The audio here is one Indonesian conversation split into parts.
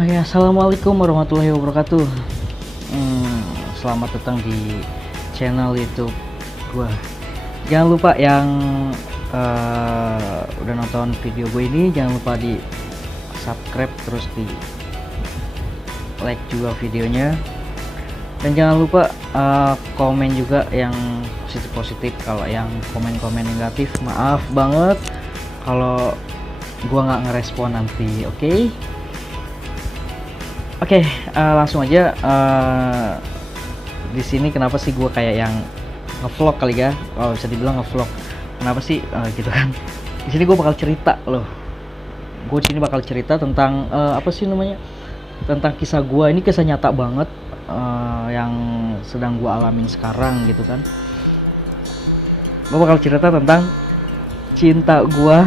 Oke, assalamualaikum warahmatullahi wabarakatuh. Selamat datang di channel YouTube gua. Jangan lupa yang udah nonton video gue ini, jangan lupa di subscribe, terus di like juga videonya, dan jangan lupa komen juga yang positif. Kalau yang komen negatif, maaf banget kalau gua nggak ngerespon nanti. Oke, langsung aja. Di sini kenapa sih gue kayak yang ngevlog kali ya? Oh, bisa dibilang ngevlog. Kenapa sih gitu kan? Di sini gue bakal cerita loh. Gue di sini bakal cerita tentang apa sih namanya? Tentang kisah gue. Ini kisah nyata banget yang sedang gue alamin sekarang gitu kan. Gue bakal cerita tentang cinta gue,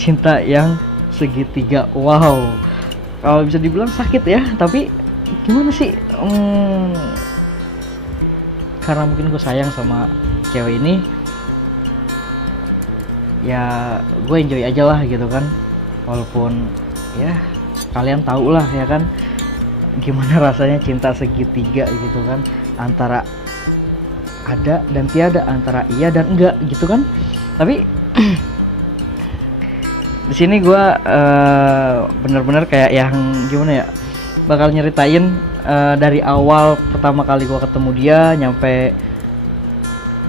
cinta yang segitiga. Wow. Kalau bisa dibilang sakit ya, tapi gimana sih? Karena mungkin gue sayang sama cewek ini, ya gue enjoy aja lah gitu kan. Walaupun ya kalian tahu lah ya kan, gimana rasanya cinta segitiga gitu kan, antara ada dan tiada, antara iya dan enggak gitu kan. Tapi di sini gue bener-bener kayak yang gimana ya, bakal nyeritain dari awal pertama kali gue ketemu dia nyampe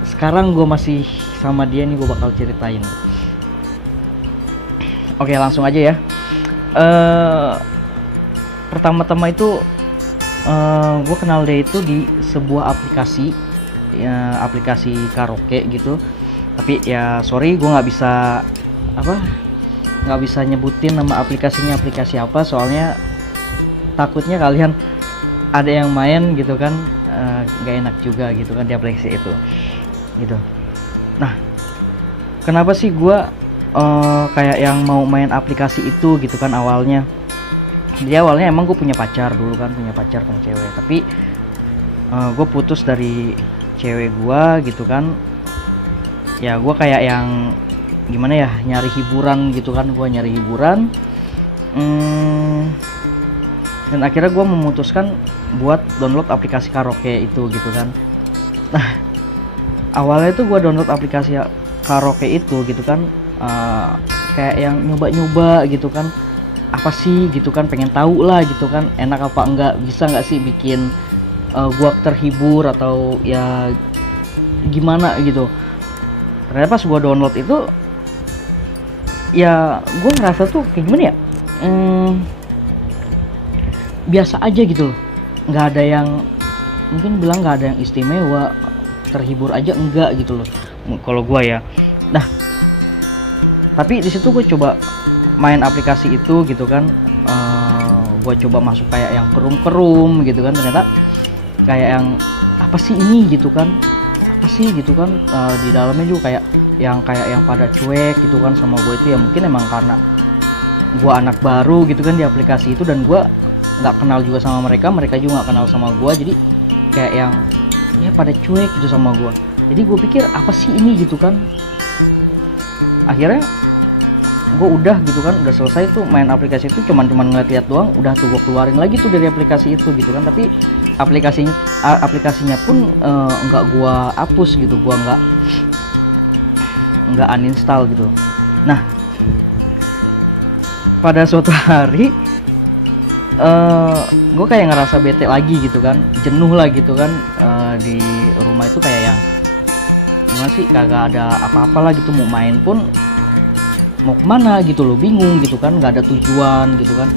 sekarang gue masih sama dia nih, gue bakal ceritain. Oke, langsung aja ya. Pertama-tama itu gue kenal dia itu di sebuah aplikasi ya, aplikasi karaoke gitu. Tapi ya sorry, gue nggak bisa nyebutin nama aplikasinya aplikasi apa, soalnya takutnya kalian ada yang main gitu kan, nggak enak juga gitu kan di aplikasi itu gitu. Nah, kenapa sih gue kayak yang mau main aplikasi itu gitu kan? Awalnya emang gue punya pacar dulu kan, punya cewek, tapi gue putus dari cewek gue gitu kan. Ya gue kayak yang gimana ya, nyari hiburan gitu kan, dan akhirnya gue memutuskan buat download aplikasi karaoke itu gitu kan. Nah, awalnya tuh gue download aplikasi karaoke itu gitu kan, kayak yang nyoba gitu kan, apa sih gitu kan, pengen tahu lah gitu kan, enak apa enggak, bisa nggak sih bikin gue terhibur atau ya gimana gitu. Ternyata pas gue download itu, ya gue ngerasa tuh kayak gimana ya, biasa aja gitu loh, nggak ada yang, mungkin bilang nggak ada yang istimewa, terhibur aja enggak gitu loh kalau gue ya. Nah, tapi di situ gue coba main aplikasi itu gitu kan, gue coba masuk kayak yang kerum gitu kan, ternyata kayak yang apa sih ini gitu kan, di dalamnya juga kayak yang pada cuek gitu kan sama gue itu. Ya mungkin emang karena gue anak baru gitu kan di aplikasi itu, dan gue nggak kenal juga sama mereka juga nggak kenal sama gue, jadi kayak yang ya pada cuek gitu sama gue. Jadi gue pikir apa sih ini gitu kan. Akhirnya gue udah gitu kan, udah selesai tuh main aplikasi itu, cuman ngeliat doang, udah tuh gue keluarin lagi tuh dari aplikasi itu gitu kan. Tapi aplikasinya pun nggak gue hapus gitu, gue nggak uninstall gitu. Nah, pada suatu hari gue kayak ngerasa bete lagi gitu kan, jenuh lah gitu kan, di rumah itu kayak yang gimana sih, kagak ada apa-apa lah gitu, mau main pun mau kemana gitu loh, bingung gitu kan, nggak ada tujuan gitu kan.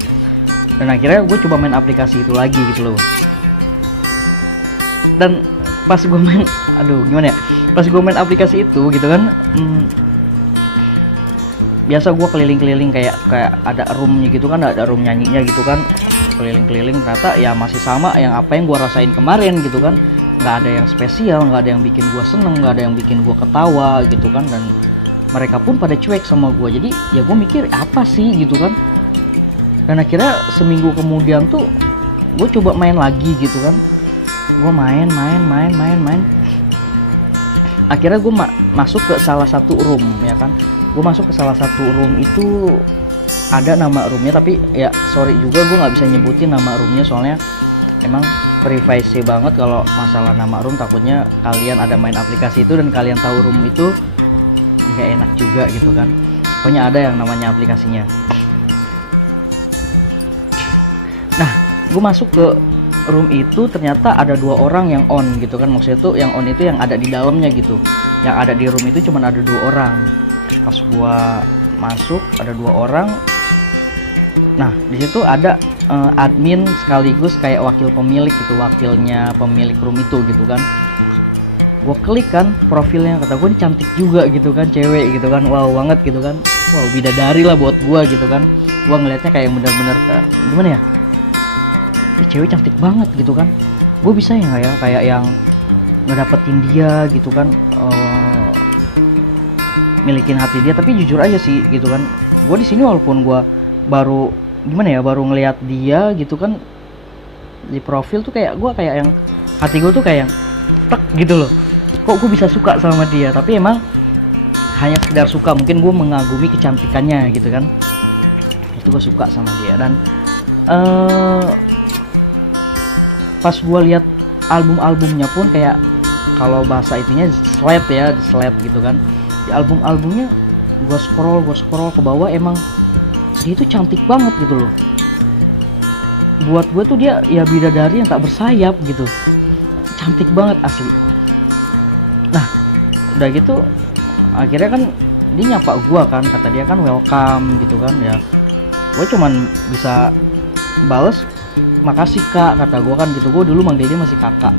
Dan akhirnya gue coba main aplikasi itu lagi gitu loh. Dan pas gue main, pas gue main aplikasi itu gitu kan, biasa gue keliling-keliling kayak ada roomnya gitu kan, ada room nyanyinya gitu kan, keliling-keliling. Ternyata ya masih sama yang apa yang gue rasain kemarin gitu kan, nggak ada yang spesial, nggak ada yang bikin gue seneng, nggak ada yang bikin gue ketawa gitu kan. Dan mereka pun pada cuek sama gue, jadi ya gue mikir apa sih gitu kan. Dan akhirnya seminggu kemudian tuh gue coba main lagi gitu kan, gue main. Akhirnya gue masuk ke salah satu room ya kan, gue masuk ke salah satu room itu ada nama roomnya, tapi ya sorry juga gue nggak bisa nyebutin nama roomnya soalnya emang privasi banget kalau masalah nama room. Takutnya kalian ada main aplikasi itu dan kalian tahu room itu nggak enak juga gitu kan. Pokoknya ada yang namanya aplikasinya. Nah, gue masuk ke room itu ternyata ada 2 orang yang on gitu kan. Maksudnya tuh yang on itu yang ada di dalamnya gitu. Yang ada di room itu cuma ada 2 orang. Pas gue masuk ada 2 orang. Nah, di situ ada admin sekaligus kayak wakil pemilik gitu, wakilnya pemilik room itu gitu kan. Gue klik kan profilnya, kata gue ini cantik juga gitu kan, cewek gitu kan, wow banget gitu kan, wow bidadari lah buat gue gitu kan. Gue ngelihatnya kayak bener-bener gimana ya, cewek cantik banget gitu kan. Gue bisa ya nggak ya kayak yang ngedapetin dia gitu kan, milikin hati dia. Tapi jujur aja sih gitu kan, gue di sini walaupun gue baru gimana ya, baru ngelihat dia gitu kan di profil tuh, kayak gue kayak yang hati gue tuh kayak yang tek gitu loh, kok gue bisa suka sama dia. Tapi emang hanya sekedar suka, mungkin gue mengagumi kecantikannya gitu kan, itu gue suka sama dia. Dan pas gue lihat album-albumnya pun kayak, kalau bahasa itunya slide ya, slide gitu kan, di album-albumnya gue scroll ke bawah, emang dia itu cantik banget gitu loh. Buat gue tuh dia ya bidadari yang tak bersayap gitu, cantik banget asli. Nah udah gitu akhirnya kan dia nyapa gue kan, kata dia kan welcome gitu kan ya. Gue cuman bisa bales makasih kak, kata gue kan gitu. Gue dulu manggil dia masih kakak,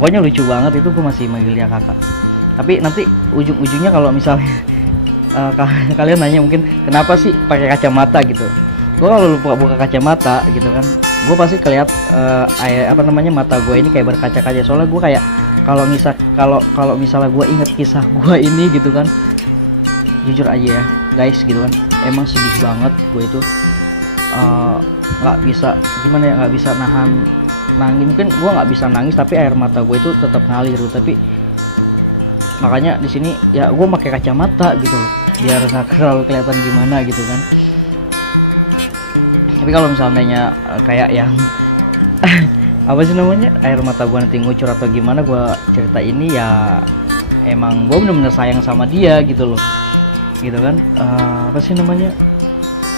pokoknya lucu banget itu, gue masih manggil dia kakak. Tapi nanti ujung-ujungnya kalau misalnya kalian nanya mungkin kenapa sih pakai kacamata gitu, gue kalau buka kacamata gitu kan, gue pasti kelihat mata gue ini kayak berkaca-kaca. Soalnya gue kayak kalau misalnya gue inget kisah gue ini gitu kan, jujur aja ya guys gitu kan, emang sedih banget gue itu. Nggak bisa gimana ya, nggak bisa nahan nangis. Mungkin gue nggak bisa nangis tapi air mata gue itu tetap ngalir gitu. Tapi makanya di sini ya gue pakai kacamata gitu biar nggak terlalu kelihatan gimana gitu kan. Tapi kalau misalnya kayak yang apa sih namanya, air mata gue nanti ngucur atau gimana, gue cerita ini ya emang gue bener-bener sayang sama dia gitu loh, gitu kan. Apa sih namanya,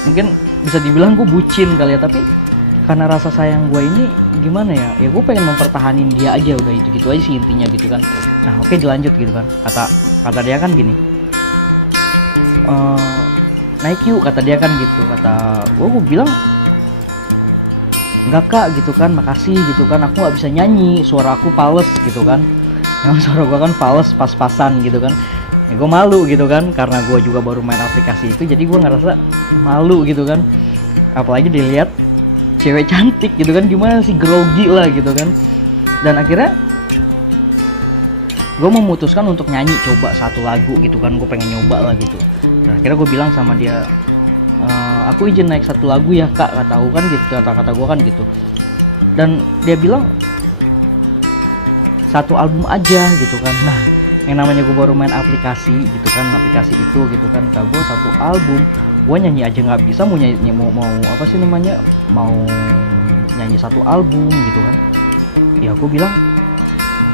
mungkin bisa dibilang gue bucin kali ya, tapi karena rasa sayang gue ini gimana ya, gue pengen mempertahanin dia aja, udah itu gitu aja sih intinya gitu kan. Nah oke, dilanjut gitu kan, kata dia kan gini, naik yuk, kata dia kan gitu. Kata gue bilang enggak kak gitu kan, makasih gitu kan, aku nggak bisa nyanyi, suara aku fals gitu kan. Emang suara gue kan fals, pas-pasan gitu kan ya. Gue malu gitu kan, karena gue juga baru main aplikasi itu, jadi gue ngerasa malu gitu kan, apalagi dilihat cewek cantik gitu kan, gimana sih, grogi lah gitu kan. Dan akhirnya gue memutuskan untuk nyanyi, coba satu lagu gitu kan, gue pengen nyoba lah gitu. Dan akhirnya gue bilang sama dia, aku izin naik satu lagu ya kak, kata aku kan gitu, kata gue kan gitu. Dan dia bilang satu album aja gitu kan. Nah yang namanya gue baru main aplikasi gitu kan, aplikasi itu gitu kan, kata gue satu album, gue nyanyi aja nggak bisa, mau nyanyi mau apa sih namanya, mau nyanyi satu album gitu kan. Ya aku bilang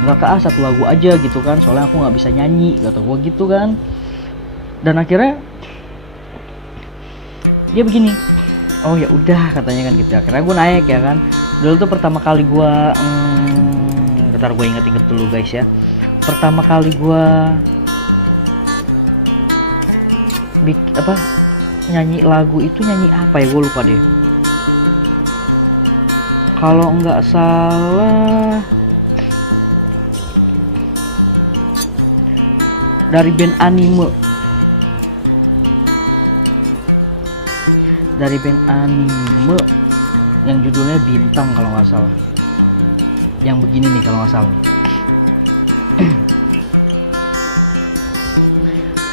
nggak kak, satu lagu aja gitu kan, soalnya aku nggak bisa nyanyi, kata gue gitu kan. Dan akhirnya dia begini, oh ya udah katanya kan gitu. Akhirnya gue naik ya kan. Dulu tuh pertama kali gue bentar gue inget dulu guys ya. Pertama kali gue nyanyi lagu itu, nyanyi apa ya, gue lupa deh. Kalau nggak salah dari band anime, yang judulnya Bintang kalau nggak salah. Yang begini nih kalau nggak salah nih.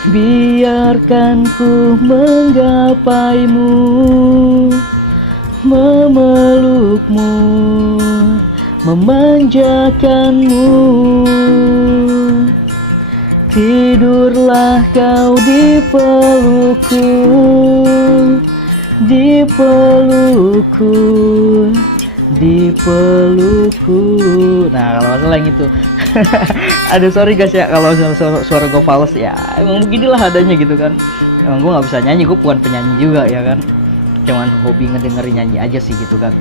Biarkan ku menggapaimu, memelukmu, memanjakanmu. Tidurlah kau di pelukku, di pelukku, di pelukku. Nah kalau masalah yang itu aduh sorry guys ya kalau suara gue fals ya, emang beginilah adanya gitu kan. Emang gue nggak bisa nyanyi, gue bukan penyanyi juga ya kan, cuman hobi ngedengerin nyanyi aja sih gitu kan.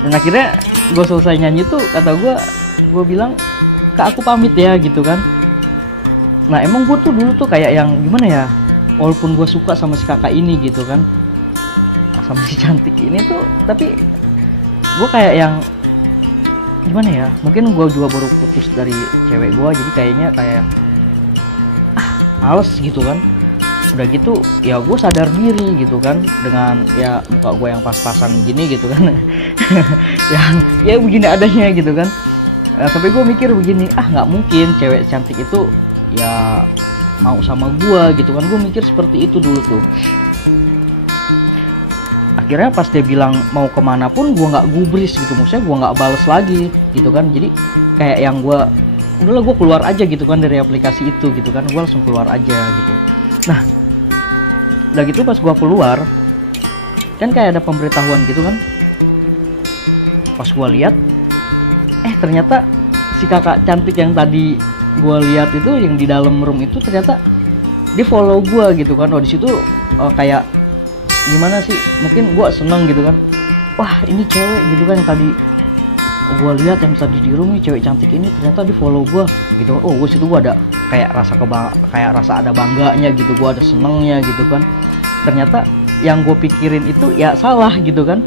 Dan akhirnya gue selesai nyanyi tuh, kata gue bilang, Kak aku pamit ya gitu kan. Nah emang gue tuh dulu tuh kayak yang gimana ya, walaupun gue suka sama si kakak ini gitu kan, sama si cantik ini tuh, tapi gue kayak yang gimana ya, mungkin gue juga baru putus dari cewek gue, jadi kayaknya kayak males gitu kan. Udah gitu ya gue sadar diri gitu kan, dengan ya muka gue yang pas-pasan gini gitu kan. Yang ya begini adanya gitu kan. Sampai gue mikir begini, nggak mungkin cewek cantik itu ya mau sama gue gitu kan. Gue mikir seperti itu dulu tuh. Akhirnya pas dia bilang mau kemana pun gue nggak gubris gitu, maksudnya gue nggak bales lagi gitu kan. Jadi kayak yang udahlah gue keluar aja gitu kan dari aplikasi itu gitu kan, gue langsung keluar aja gitu. Nah udah gitu pas gue keluar kan kayak ada pemberitahuan gitu kan. Pas gue lihat ternyata si kakak cantik yang tadi gue lihat itu, yang di dalam room itu, ternyata dia follow gue gitu kan. Oh di situ kayak gimana sih, mungkin gue seneng gitu kan, wah ini cewek gitu kan yang tadi gue lihat, yang tadi di room nih cewek cantik ini ternyata di follow gue gitu. Oh gue situ gue ada kayak rasa ada bangganya gitu, gue ada senengnya gitu kan. Ternyata yang gue pikirin itu ya salah gitu kan.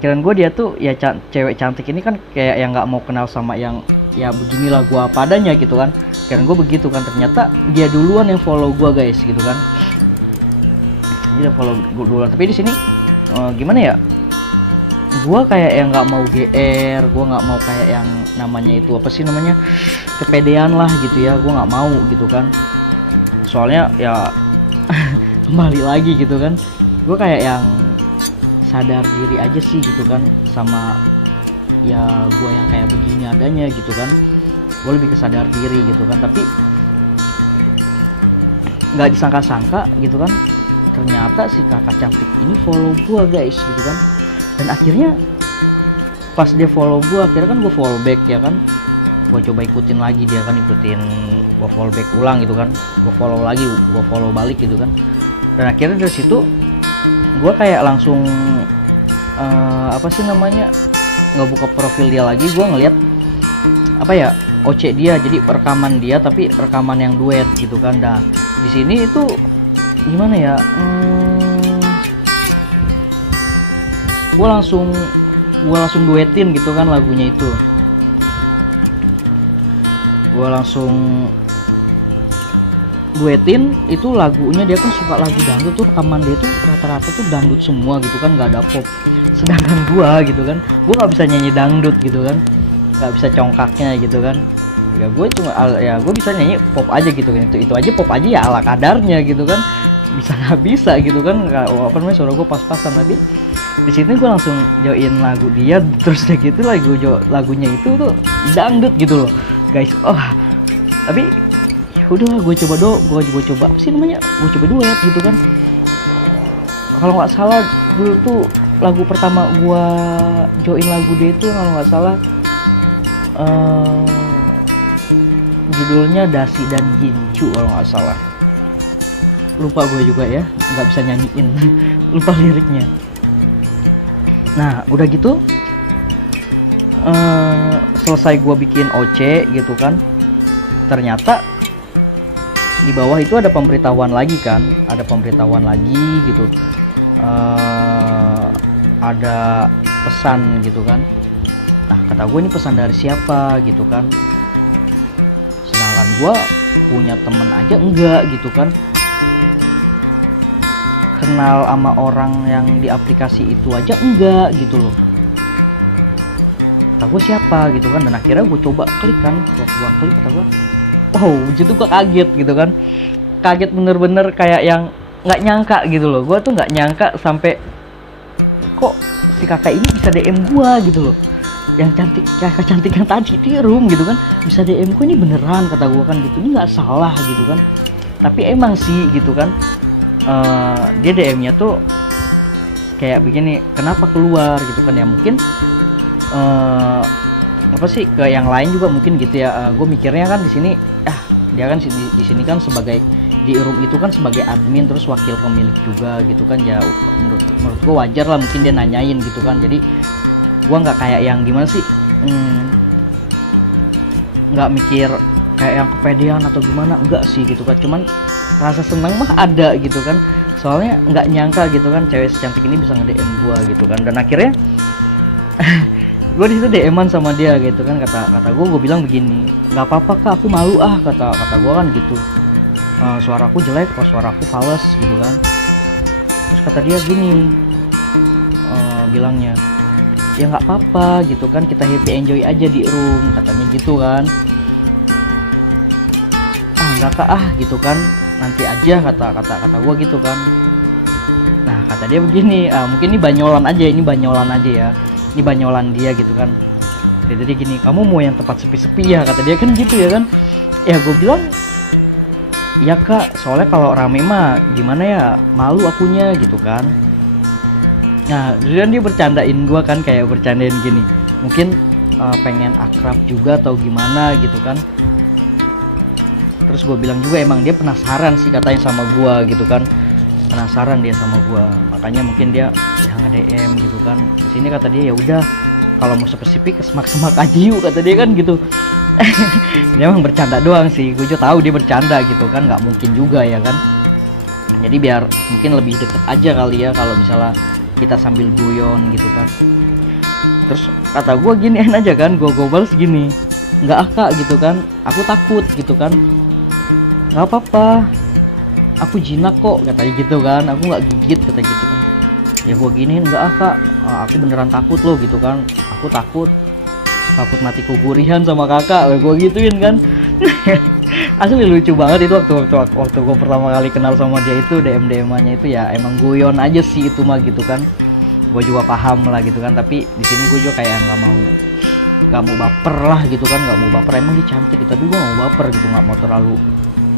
Kirain gue dia tuh ya cewek cantik ini kan kayak yang nggak mau kenal sama yang ya beginilah gue apa adanya gitu kan. Kirain gue begitu kan, ternyata dia duluan yang follow gue guys gitu kan. Dia follow gue duluan. Tapi di sini gimana ya, gue kayak yang nggak mau GR, gue nggak mau kayak yang namanya itu apa sih namanya, kepedean lah gitu ya, gue nggak mau gitu kan. Soalnya ya kembali lagi gitu kan, gue kayak yang sadar diri aja sih gitu kan, sama ya gue yang kayak begini adanya gitu kan. Gue lebih ke sadar diri gitu kan. Tapi nggak disangka-sangka gitu kan, ternyata si kakak cantik ini follow gue guys gitu kan. Dan akhirnya pas dia follow gue, akhirnya kan gue follow back ya kan. Gue coba ikutin lagi dia kan, gue follow back ulang gitu kan. Gue follow lagi, gue follow balik gitu kan. Dan akhirnya dari situ gue kayak langsung apa sih namanya, ngebuka profil dia lagi. Gue ngeliat apa ya, OC dia, jadi rekaman dia tapi rekaman yang duet gitu kan. Nah di sini itu gimana ya, gue langsung duetin gitu kan lagunya itu. Gue langsung duetin itu lagunya. Dia kan suka lagu dangdut tuh, rekaman dia tuh rata-rata tuh dangdut semua gitu kan, nggak ada pop. Sedangkan gue gitu kan, gue nggak bisa nyanyi dangdut gitu kan, nggak bisa congkaknya gitu kan. Ya gue cuma ya gue bisa nyanyi pop aja gitu kan. Itu aja pop aja ya ala kadarnya gitu kan, bisa nggak bisa gitu kan. Apa namanya, suara gue pas-pasan. Tapi di sini gue langsung join lagu dia, terus kayak gitu lagunya itu tuh dangdut gitu loh guys. Tapi udah gue coba apa sih namanya, gue coba duet gitu kan. Kalau nggak salah dulu tuh lagu pertama gue join lagu dia itu kalau nggak salah judulnya Dasi dan Gincu kalau nggak salah. Lupa gue juga ya, nggak bisa nyanyiin. Lupa liriknya. Nah udah gitu selesai gue bikin OC gitu kan. Ternyata di bawah itu ada pemberitahuan lagi kan, gitu. Ada pesan gitu kan. Nah kata gue, ini pesan dari siapa gitu kan. Sedangkan gue punya temen aja enggak gitu kan, kenal sama orang yang di aplikasi itu aja enggak gitu loh. Kata gue siapa gitu kan. Dan akhirnya gue coba klik kan, waktu gue klik kata gue, wow, itu gue kaget gitu kan. Kaget bener-bener kayak yang nggak nyangka gitu loh. Gue tuh nggak nyangka sampai kok si kakak ini bisa DM gue gitu loh. Yang kakak cantik yang tadi di room gitu kan, bisa DM gue, ini beneran kata gue kan gitu. Ini nggak salah gitu kan. Tapi emang sih gitu kan, dia DM-nya tuh kayak begini, kenapa keluar gitu kan ya, mungkin apa sih, ke yang lain juga mungkin gitu ya. Gue mikirnya kan di sini dia kan di sini kan sebagai di room itu kan sebagai admin terus wakil pemilik juga gitu kan ya, menurut gue wajar lah mungkin dia nanyain gitu kan. Jadi gue nggak kayak yang gimana sih, nggak mikir kayak yang kepedean atau gimana, enggak sih gitu kan, cuman rasa senang mah ada gitu kan, soalnya nggak nyangka gitu kan cewek secantik ini bisa nge-DM gue gitu kan. Dan akhirnya gue di situ DM-an sama dia gitu kan, kata gue bilang begini, nggak apa-apa kak, aku malu kata gue kan gitu, suaraku jelek kok, suaraku fals gitu kan. Terus kata dia gini, bilangnya ya nggak apa-apa gitu kan, kita happy enjoy aja di room katanya gitu kan. Nggak kak gitu kan, nanti aja kata gue gitu kan. Nah kata dia begini, mungkin ini banyolan aja ya, ini banyolan dia gitu kan. Jadi gini, kamu mau yang tempat sepi-sepi ya, kata dia kan gitu ya kan. Ya gue bilang ya kak, soalnya kalau rame mah gimana ya, malu akunya gitu kan. Nah kemudian dia bercandain gue kan, kayak bercandain gini, mungkin pengen akrab juga atau gimana gitu kan. Terus gue bilang juga emang dia penasaran sih katanya sama gue gitu kan, penasaran dia sama gue, makanya mungkin dia yang nge-DM gitu kan. Di sini kata dia ya udah, kalau mau spesifik semak-semak aja yuk, kata dia kan gitu. Dia emang bercanda doang sih, gue juga tahu dia bercanda gitu kan, nggak mungkin juga ya kan. Jadi biar mungkin lebih deket aja kali ya kalau misalnya kita sambil guyon gitu kan. Terus kata gue giniin aja kan, gue balas gini, nggak kak gitu kan, aku takut gitu kan. Nggak apa-apa, aku jinak kok, katanya gitu kan, aku nggak gigit, kata gitu kan. Ya gue giniin, nggak kak, aku beneran takut loh gitu kan, aku takut mati kegurihan sama kakak, gue gituin kan. Asli lucu banget itu waktu gue pertama kali kenal sama dia itu, DM-nya itu ya emang guyon aja sih itu mah gitu kan. Gue juga paham lah gitu kan, tapi di sini gue juga kayak nggak mau baper lah gitu kan, nggak mau baper, emang dia cantik gitu, tapi gue nggak mau baper gitu, nggak mau terlalu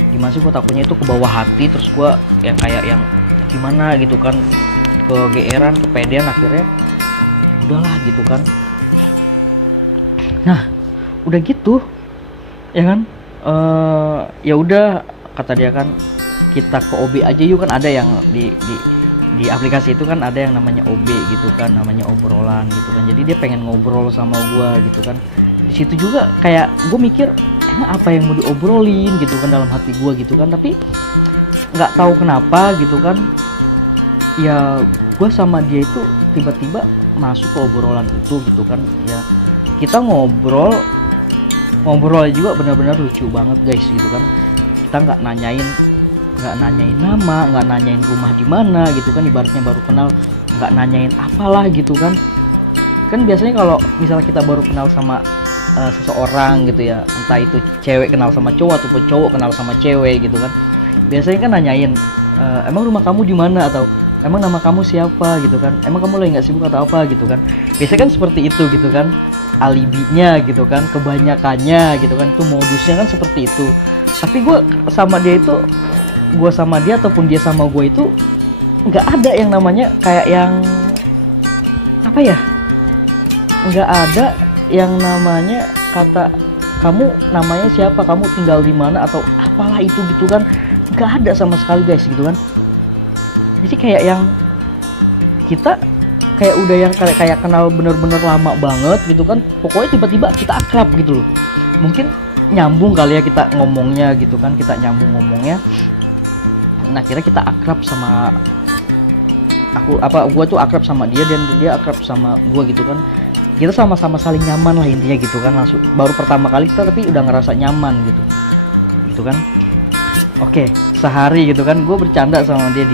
gimana sih, gue takutnya itu ke bawah hati, terus gue yang kayak yang gimana gitu kan, kegeeran, kepedean, akhirnya ya udahlah gitu kan. Nah udah gitu ya kan, ya udah kata dia kan, kita ke OB aja yuk, kan ada yang di aplikasi itu kan ada yang namanya OB gitu kan, namanya obrolan gitu kan. Jadi dia pengen ngobrol sama gue gitu kan. Di situ juga kayak gue mikir, apa yang mau diobrolin gitu kan dalam hati gue gitu kan, tapi nggak tahu kenapa gitu kan ya, gue sama dia itu tiba-tiba masuk ke obrolan itu gitu kan ya. Kita ngobrolnya juga benar-benar lucu banget guys gitu kan. Kita nggak nanyain nama, nggak nanyain rumah di mana gitu kan, ibaratnya baru kenal, nggak nanyain apalah gitu kan. Kan biasanya kalau misalnya kita baru kenal sama seseorang gitu ya, entah itu cewek kenal sama cowok ataupun cowok kenal sama cewek gitu kan, biasanya kan nanyain, emang rumah kamu di mana, atau emang nama kamu siapa gitu kan, emang kamu lagi nggak sibuk atau apa gitu kan. Biasanya kan seperti itu gitu kan, alibinya gitu kan, kebanyakannya gitu kan, itu modusnya kan seperti itu. Tapi gue sama dia ataupun dia sama gue itu nggak ada yang namanya kayak yang apa ya, nggak ada yang namanya kata kamu namanya siapa, kamu tinggal di mana atau apalah itu gitu kan, nggak ada sama sekali guys gitu kan. Jadi kayak yang kita kayak udah yang kayak kenal bener-bener lama banget gitu kan, pokoknya tiba-tiba kita akrab gitu loh. Mungkin nyambung kali ya kita ngomongnya gitu kan, kita nyambung ngomongnya. Nah akhirnya kita akrab sama gue tuh akrab sama dia dan dia akrab sama gue gitu kan. Kita sama-sama saling nyaman lah intinya gitu kan, langsung baru pertama kali kita tapi udah ngerasa nyaman gitu kan. Oke, sehari gitu kan gue bercanda sama dia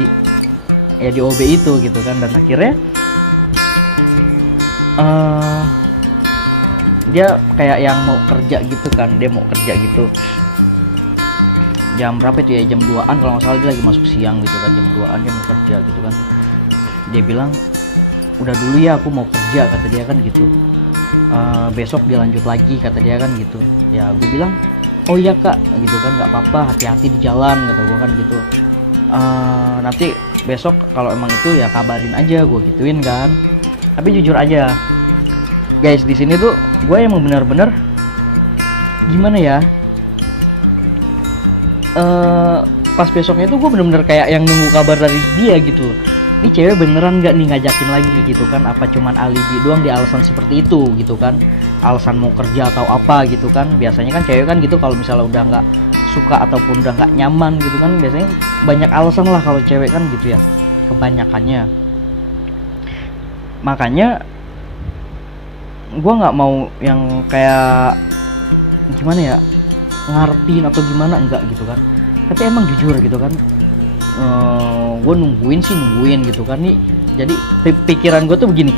di OB itu gitu kan. Dan akhirnya dia kayak yang mau kerja gitu kan, dia mau kerja gitu jam berapa itu ya, jam 2an kalau nggak salah, dia lagi masuk siang gitu kan, jam 2an dia mau kerja gitu kan. Dia bilang udah dulu ya aku mau kerja, kata dia kan gitu, besok dilanjut lagi, kata dia kan gitu. Ya gue bilang oh iya kak gitu kan, nggak apa-apa, hati-hati di jalan, kata gue kan gitu. nanti besok kalau emang itu ya kabarin aja, gue gituin kan. Tapi jujur aja guys, di sini tuh gue emang bener-bener gimana ya, pas besoknya tuh gue bener-bener kayak yang nunggu kabar dari dia gitu. Ini cewek beneran nggak nih ngajakin lagi gitu kan, apa cuman alibi doang di alasan seperti itu gitu kan, alasan mau kerja atau apa gitu kan. Biasanya kan cewek kan gitu, kalau misalnya udah nggak suka ataupun udah nggak nyaman gitu kan, biasanya banyak alasan lah kalau cewek kan gitu ya, kebanyakannya. Makanya gue nggak mau yang kayak gimana ya, ngarepin atau gimana, enggak gitu kan. Tapi emang jujur gitu kan, gue nungguin gitu kan nih. Jadi pikiran gue tuh begini,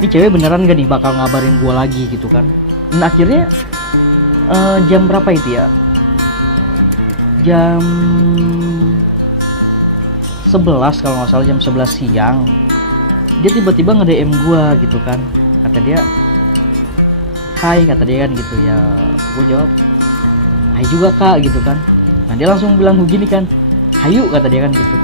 ini cewek beneran gak nih bakal ngabarin gue lagi gitu kan. Dan akhirnya jam berapa itu ya, jam 11 kalau nggak salah, jam 11 siang dia tiba-tiba nge-DM gue gitu kan. Kata dia, hai, kata dia kan gitu ya. Gue jawab, hai juga kak gitu kan. Nah dia langsung bilang begini kan, hayu, kata dia kan gitu.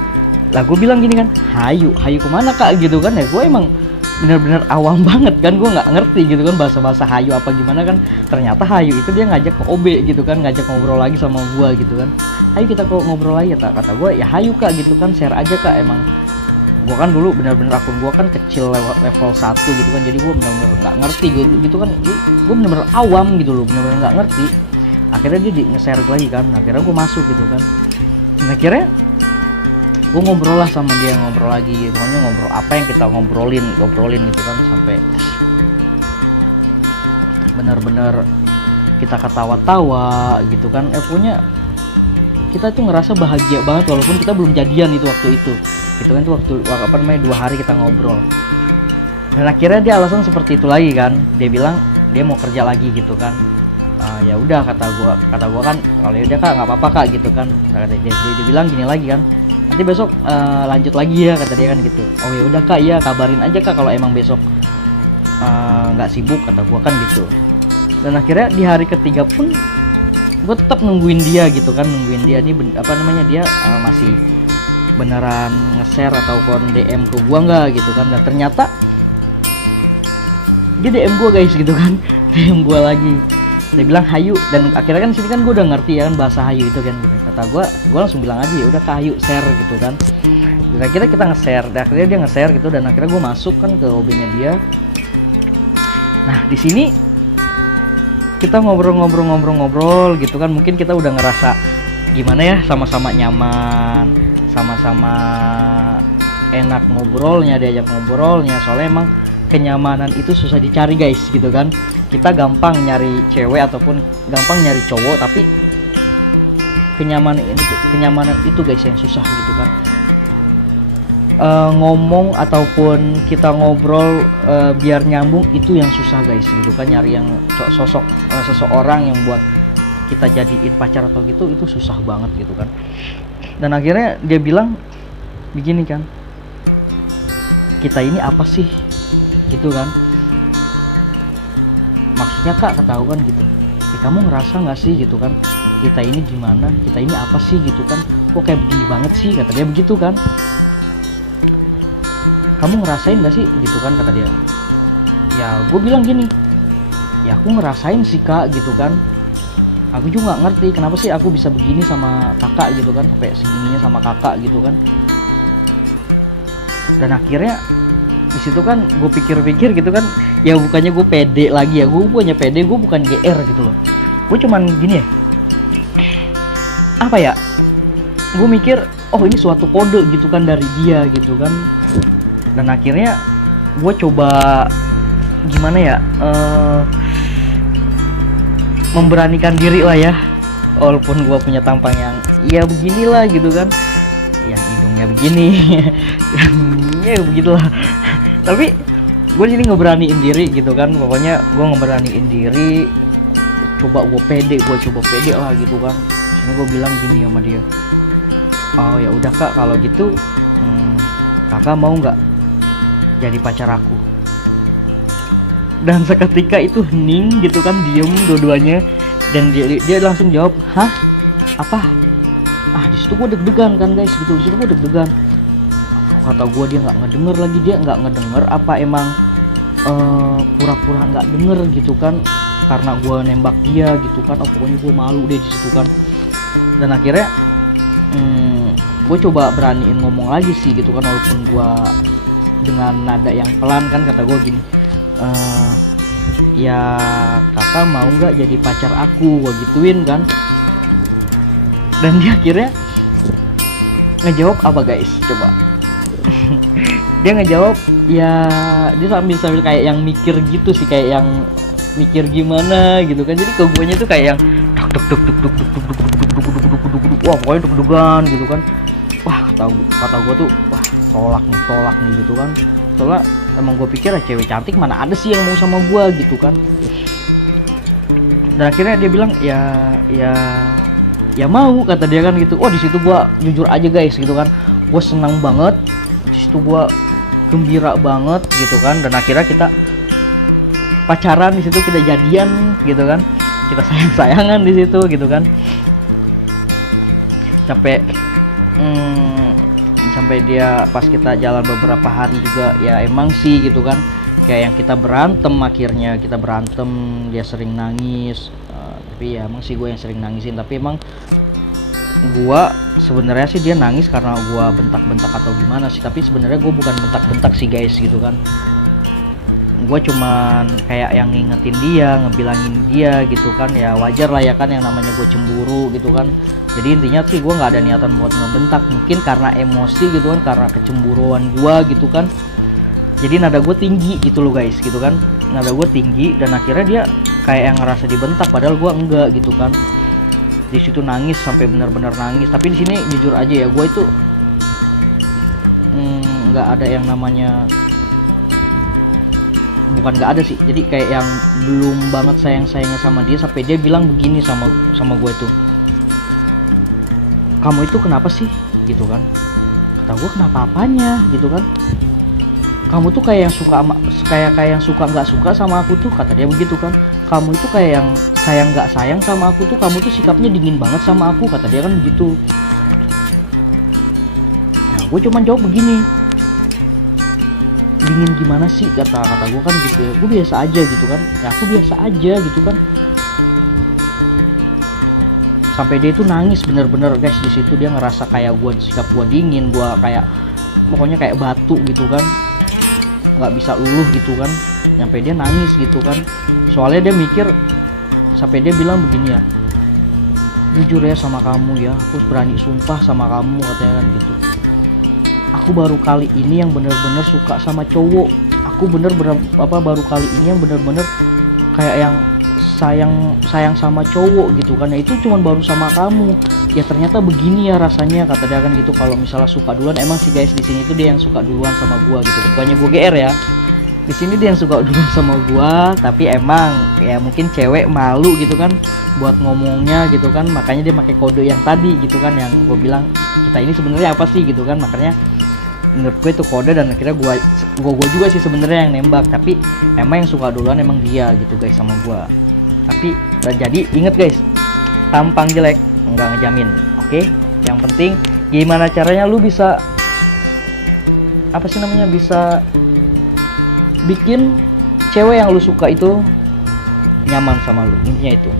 Lah gue bilang gini kan, hayu kemana kak gitu kan. Ya gue emang bener-bener awam banget kan, gue nggak ngerti gitu kan bahasa hayu apa gimana kan. Ternyata hayu itu dia ngajak ke OB gitu kan, ngajak ngobrol lagi sama gue gitu kan. Hayu kita kok ngobrol lagi ya, kata gue ya hayu kak gitu kan, share aja kak. Emang gue kan dulu bener-bener akun gue kan kecil level 1 gitu kan, jadi gue bener-bener nggak ngerti gitu kan. Gue bener-bener awam gitu loh, bener-bener nggak ngerti. Akhirnya dia nge-share lagi kan, akhirnya gue masuk gitu kan. Dan akhirnya gue ngobrol lah sama dia, ngobrol lagi, pokoknya ngobrol apa yang kita ngobrolin gitu kan, sampai benar-benar kita ketawa-tawa gitu kan. Pokoknya kita tuh ngerasa bahagia banget walaupun kita belum jadian itu waktu itu gitu kan. Itu waktu apa namanya 2 hari kita ngobrol. Dan akhirnya dia alasan seperti itu lagi kan, dia bilang dia mau kerja lagi gitu kan. Ya udah, kata gua kan, kalau udah kak nggak apa-apa kak gitu kan. Dia bilang gini lagi kan, nanti besok lanjut lagi ya, kata dia kan gitu. Oh ya udah kak, ya kabarin aja kak kalau emang besok nggak sibuk, kata gua kan gitu. Dan akhirnya di hari ketiga pun gue tetap nungguin dia gitu kan, nungguin dia nih apa namanya, dia masih beneran nge-share ataupun DM ke gua nggak gitu kan. Dan ternyata dia DM gua guys gitu kan, DM gua lagi, dia bilang hayu. Dan akhirnya kan sini kan gue udah ngerti ya kan bahasa hayu itu kan gitu. Kata gue langsung bilang aja ya udah kak hayu share gitu kan. Dan akhirnya kita nge-share, dan akhirnya dia nge-share gitu. Dan akhirnya gue masuk kan ke OB-nya dia. Nah di sini kita ngobrol gitu kan, mungkin kita udah ngerasa gimana ya, sama-sama nyaman, sama-sama enak ngobrolnya, diajak ngobrolnya. Soalnya emang kenyamanan itu susah dicari guys gitu kan. Kita gampang nyari cewek ataupun gampang nyari cowok, tapi kenyamanan itu guys yang susah gitu kan. Ngomong ataupun kita ngobrol biar nyambung itu yang susah guys gitu kan. Nyari yang sosok seseorang yang buat kita jadiin pacar atau gitu, itu susah banget gitu kan. Dan akhirnya dia bilang begini kan, kita ini apa sih gitu kan. Maksudnya kak, kata aku kan gitu, kamu ngerasa nggak sih gitu kan, kita ini gimana, kita ini apa sih gitu kan, kok kayak begini banget sih, kata dia begitu kan. Kamu ngerasain nggak sih gitu kan, kata dia. Ya gue bilang gini, ya aku ngerasain sih kak gitu kan. Aku juga nggak ngerti kenapa sih aku bisa begini sama kakak gitu kan, sampai segininya sama kakak gitu kan. Dan akhirnya di situ kan gue pikir-pikir gitu kan, ya bukannya gue pede lagi ya, gue punya pede, gue bukan GR gitu loh. Gue cuman gini ya, apa ya, gue mikir oh ini suatu kode gitu kan dari dia gitu kan. Dan akhirnya gue coba gimana ya, memberanikan diri lah ya, walaupun gue punya tampang yang ya beginilah gitu kan, yang hidungnya begini ya begitulah. Tapi gue di sini ngeberaniin diri gitu kan. Pokoknya gue ngeberaniin diri, coba coba pede lah gitu kan. Ini gue bilang gini sama dia, oh ya udah kak kalau gitu kakak mau nggak jadi pacar aku. Dan seketika itu hening gitu kan, diem dua-duanya. Dan dia langsung jawab, hah, Di situ gue deg-degan kan guys gitu, di situ gue deg-degan. Kata gue dia nggak ngedenger lagi, dia nggak ngedenger apa emang pura-pura nggak denger gitu kan, karena gue nembak dia gitu kan. Pokoknya gue malu deh di situ kan. Dan akhirnya gue coba beraniin ngomong lagi sih gitu kan, walaupun gue dengan nada yang pelan kan. Kata gue gini, ya kakak mau nggak jadi pacar aku, gue gituin kan. Dan dia akhirnya ngejawab apa guys, coba. Dia ngejawab ya, dia sambil kayak yang mikir gitu sih, kayak yang mikir gimana gitu kan. Jadi ke guanya tuh kayak yang wah pokoknya deg-degan gitu kan. Wah kata gue tuh, wah tolak nih gitu kan. Soalnya emang gue pikir cewek cantik mana ada sih yang mau sama gue gitu kan. Dan akhirnya dia bilang ya mau, kata dia kan gitu. Di situ gue jujur aja guys gitu kan, gue senang banget di situ, gue gembira banget gitu kan. Dan akhirnya kita pacaran di situ, kita jadian gitu kan, kita sayang-sayangan di situ gitu kan. Sampai dia pas kita jalan beberapa hari juga ya emang sih gitu kan, kayak yang kita berantem, akhirnya kita berantem, dia sering nangis. Tapi ya emang sih gue yang sering nangisin. Tapi emang gue sebenarnya sih dia nangis karena gue bentak-bentak atau gimana sih. Tapi sebenarnya gue bukan bentak-bentak sih guys gitu kan. Gue cuman kayak yang ngingetin dia, ngebilangin dia gitu kan. Ya wajar lah ya kan, yang namanya gue cemburu gitu kan. Jadi intinya sih gue nggak ada niatan buat ngebentak, mungkin karena emosi gitu kan, karena kecemburuan gue gitu kan. Jadi nada gue tinggi gitu loh guys gitu kan, nada gue tinggi. Dan akhirnya dia kayak yang ngerasa dibentak, padahal gue enggak gitu kan. Di situ nangis sampai benar-benar nangis. Tapi di sini jujur aja ya, gue itu nggak ada yang namanya, bukan nggak ada sih, jadi kayak yang belum banget sayangnya sama dia. Sampai dia bilang begini sama gue tuh, kamu itu kenapa sih gitu kan. Kata gue, kenapa apanya gitu kan, kamu tuh kayak yang suka kayak yang suka nggak suka sama aku tuh, kata dia begitu kan. Kamu itu kayak yang sayang nggak sayang sama aku tuh, kamu tuh sikapnya dingin banget sama aku, kata dia kan begitu. Nah gue cuman jawab begini, dingin gimana sih, kata gue kan gitu ya. Gue biasa aja gitu kan, ya aku biasa aja gitu kan. Sampai dia itu nangis bener-bener guys. Di situ dia ngerasa kayak gue, sikap gue dingin, gue kayak pokoknya kayak batu gitu kan, nggak bisa luluh gitu kan. Sampai dia nangis gitu kan, soalnya dia mikir, sampai dia bilang begini ya, jujur ya sama kamu ya, aku berani sumpah sama kamu, katanya kan gitu. Aku baru kali ini yang bener-bener suka sama cowok. Aku baru kali ini yang bener-bener kayak yang sayang sama cowok gitu kan. Ya itu cuman baru sama kamu. Ya ternyata begini ya rasanya, kata dia kan gitu. Kalau misalnya suka duluan, emang sih guys di sini tuh dia yang suka duluan sama gua gitu. Bukannya gua GR ya. Di sini dia yang suka duluan sama gua, tapi emang ya mungkin cewek malu gitu kan buat ngomongnya gitu kan. Makanya dia pakai kode yang tadi gitu kan, yang gua bilang kita ini sebenarnya apa sih gitu kan. Makanya menurut gue itu kode. Dan akhirnya gua juga sih sebenarnya yang nembak, tapi emang yang suka duluan emang dia gitu guys sama gua. Tapi jadi inget guys, tampang jelek nggak ngejamin, oke? Yang penting gimana caranya lu bisa bisa bikin cewek yang lu suka itu nyaman sama lu, intinya itu.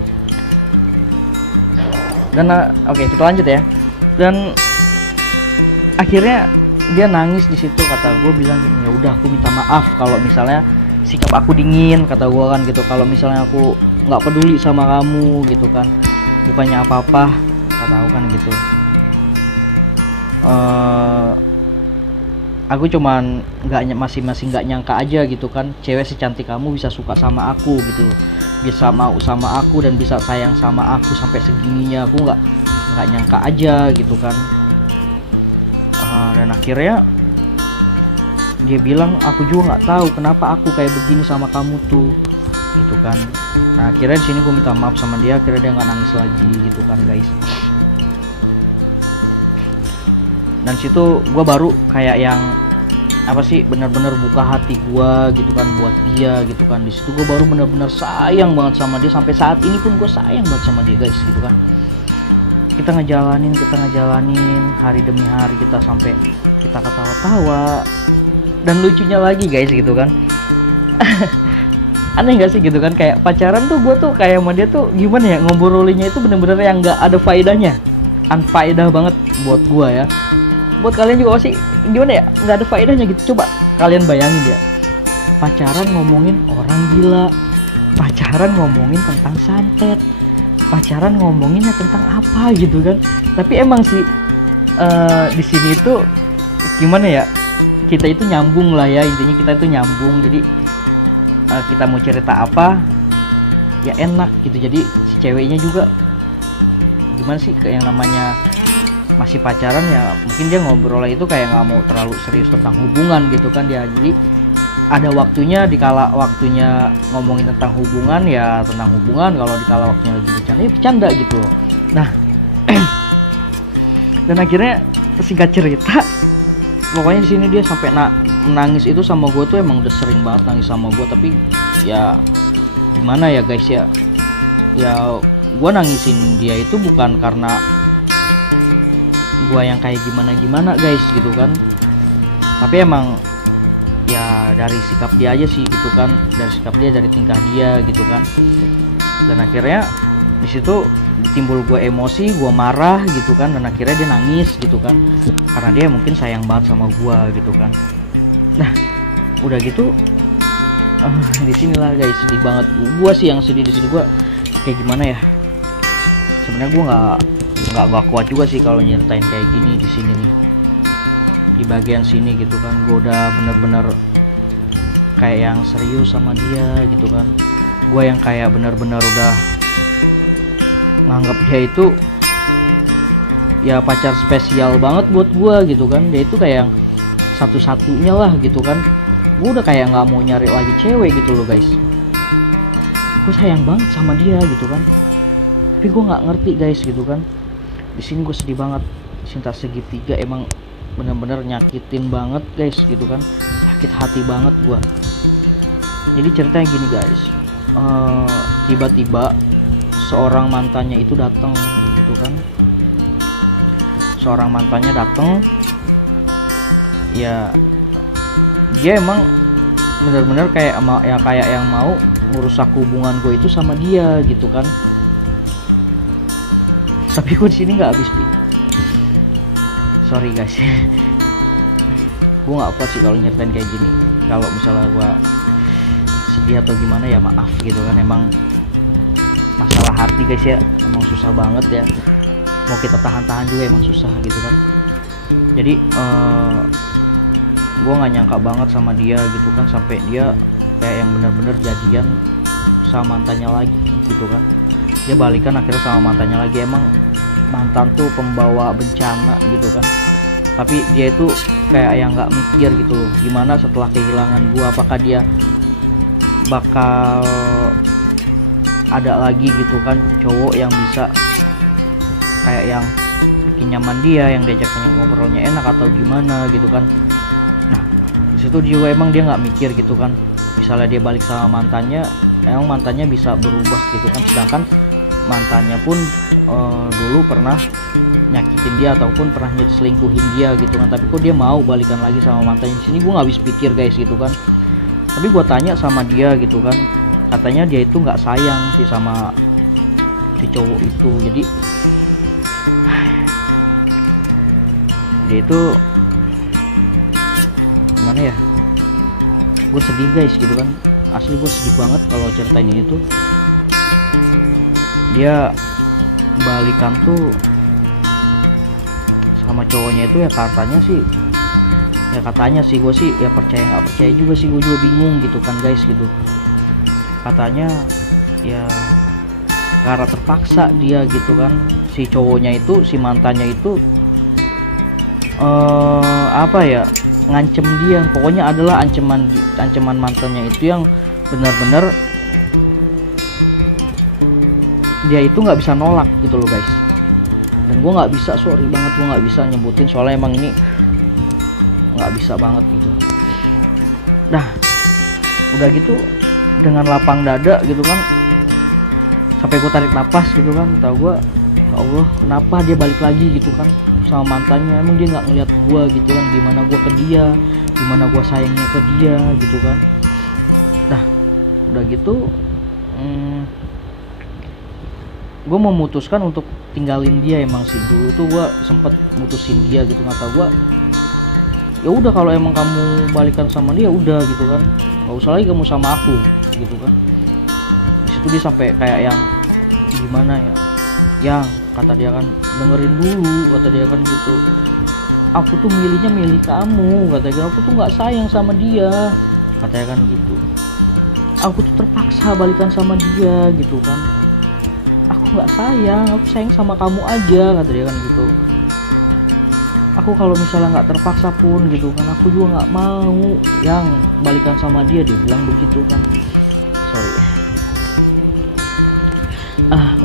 Dan oke, kita lanjut ya. Dan akhirnya dia nangis di situ. Kata gue bilang gini, ya udah aku minta maaf kalau misalnya sikap aku dingin, kata gue kan gitu. Kalau misalnya aku nggak peduli sama kamu gitu kan, bukannya apa-apa, kata aku kan gitu. Aku cuman masih nggak nyangka aja gitu kan, cewek secantik kamu bisa suka sama aku gitu, bisa mau sama aku dan bisa sayang sama aku sampai segininya. Aku nggak nyangka aja gitu kan. Dan akhirnya dia bilang, aku juga nggak tahu kenapa aku kayak begini sama kamu tuh gitu kan. Nah akhirnya di sini gue minta maaf sama dia. Akhirnya dia nggak nangis lagi gitu kan guys. Dan situ gue baru kayak yang benar-benar buka hati gue gitu kan buat dia gitu kan. Di situ gue baru benar-benar sayang banget sama dia. Sampai saat ini pun gue sayang banget sama dia guys gitu kan. kita ngejalanin hari demi hari, kita sampai kita ketawa-tawa. Dan lucunya lagi guys gitu kan, aneh gak sih gitu kan, kayak pacaran tuh gue tuh kayak sama dia tuh gimana ya, ngobrolinnya itu bener-bener yang gak ada faedahnya, unfaedah banget buat gue ya. Buat kalian juga pasti gimana ya, nggak ada faedahnya gitu. Coba kalian bayangin ya, pacaran ngomongin orang gila, pacaran ngomongin tentang santet, pacaran ngomonginnya tentang apa gitu kan. Tapi emang sih di sini tuh gimana ya, kita itu nyambung lah ya, intinya kita itu nyambung. Jadi kita mau cerita apa ya enak gitu. Jadi si ceweknya juga gimana sih, kayak yang namanya masih pacaran ya, mungkin dia ngobrol itu kayak nggak mau terlalu serius tentang hubungan gitu kan dia. Jadi ada waktunya, dikala waktunya ngomongin tentang hubungan ya tentang hubungan, kalau dikala waktunya lagi bercanda ya bercanda gitu. Nah dan akhirnya singkat cerita, pokoknya di sini dia sampai menangis itu sama gue tuh, emang udah sering banget nangis sama gue. Tapi ya gimana ya guys ya, gue nangisin dia itu bukan karena gue yang kayak gimana guys gitu kan, tapi emang ya dari sikap dia aja sih gitu kan, dari sikap dia, dari tingkah dia gitu kan. Dan akhirnya di situ timbul gue emosi, gue marah gitu kan, dan akhirnya dia nangis gitu kan, karena dia mungkin sayang banget sama gue gitu kan. Nah udah gitu di sinilah guys, sedih banget. Gue sih yang sedih di sini, gue kayak gimana ya, sebenarnya gue nggak kuat juga sih kalau nyeritain kayak gini di sini nih, di bagian sini gitu kan. Gue udah bener-bener kayak yang serius sama dia gitu kan. Gue yang kayak bener-bener udah nganggap dia itu ya pacar spesial banget buat gue gitu kan. Dia itu kayak yang satu-satunya lah gitu kan. Gue udah kayak nggak mau nyari lagi cewek gitu loh guys. Gue sayang banget sama dia gitu kan, tapi gue nggak ngerti guys gitu kan. Di sini gue sedih banget. Cinta segitiga emang bener-bener nyakitin banget guys gitu kan, sakit hati banget gue. Jadi ceritanya gini guys, tiba-tiba seorang mantannya itu datang gitu kan. Seorang mantannya datang, ya dia emang bener-bener kayak yang mau ngerusak hubungan gue itu sama dia gitu kan. Tapi gue di sini nggak habis pikir. Sorry guys, gue nggak kuat sih kalau nyeritain kayak gini. Kalau misalnya gue sedih atau gimana ya maaf gitu kan. Emang masalah hati guys ya, emang susah banget ya. Mau kita tahan-tahan juga emang susah gitu kan. Jadi gue nggak nyangka banget sama dia gitu kan, sampai dia kayak yang bener-bener jadian sama mantannya lagi gitu kan. Dia balikan akhirnya sama mantannya lagi. Emang mantan tuh pembawa bencana gitu kan, tapi dia itu kayak yang nggak mikir gitu loh, gimana setelah kehilangan gua, apakah dia bakal ada lagi gitu kan cowok yang bisa kayak yang bikin nyaman dia, yang diajaknya ngobrolnya enak atau gimana gitu kan. Nah disitu juga emang dia nggak mikir gitu kan, misalnya dia balik sama mantannya, emang mantannya bisa berubah gitu kan, sedangkan mantannya pun dulu pernah nyakitin dia ataupun pernah selingkuhin dia gitu kan. Tapi kok dia mau balikan lagi sama mantannya. Di sini gue nggak habis pikir guys gitu kan. Tapi gue tanya sama dia gitu kan, katanya dia itu nggak sayang sih sama si cowok itu. Jadi dia itu gimana ya, gue sedih guys gitu kan. Asli gue sedih banget kalau ceritain ini tuh. Dia balikan tuh sama cowoknya itu ya katanya sih gue sih ya percaya nggak percaya juga sih, gue juga bingung gitu kan guys gitu. Katanya ya karena terpaksa dia gitu kan, si cowoknya itu, si mantannya itu apa ya, ngancem dia. Pokoknya adalah ancaman mantannya itu yang benar-benar dia itu nggak bisa nolak gitu loh guys. Dan gue nggak bisa, sorry banget, gue nggak bisa nyebutin soalnya emang ini nggak bisa banget gitu. Nah udah gitu dengan lapang dada gitu kan, sampai gue tarik napas gitu kan, tau gue ya Allah kenapa dia balik lagi gitu kan sama mantannya, emang dia nggak ngeliat gue gitu kan, gimana gue ke dia, gimana gue sayangnya ke dia gitu kan. Nah udah gitu gue memutuskan untuk tinggalin dia. Emang sih dulu tuh gue sempet mutusin dia gitu, kata gue ya udah kalau emang kamu balikan sama dia udah gitu kan, nggak usah lagi kamu sama aku gitu kan. Di situ dia sampai kayak yang gimana ya, yang kata dia kan dengerin dulu, kata dia kan gitu, aku tuh milihnya milih kamu, kata dia, aku tuh nggak sayang sama dia, katanya kan gitu, aku tuh terpaksa balikan sama dia gitu kan, aku nggak sayang, aku sayang sama kamu aja, kata dia kan gitu. Aku kalau misalnya nggak terpaksa pun gitu kan, aku juga nggak mau yang balikan sama dia bilang begitu kan. Sorry.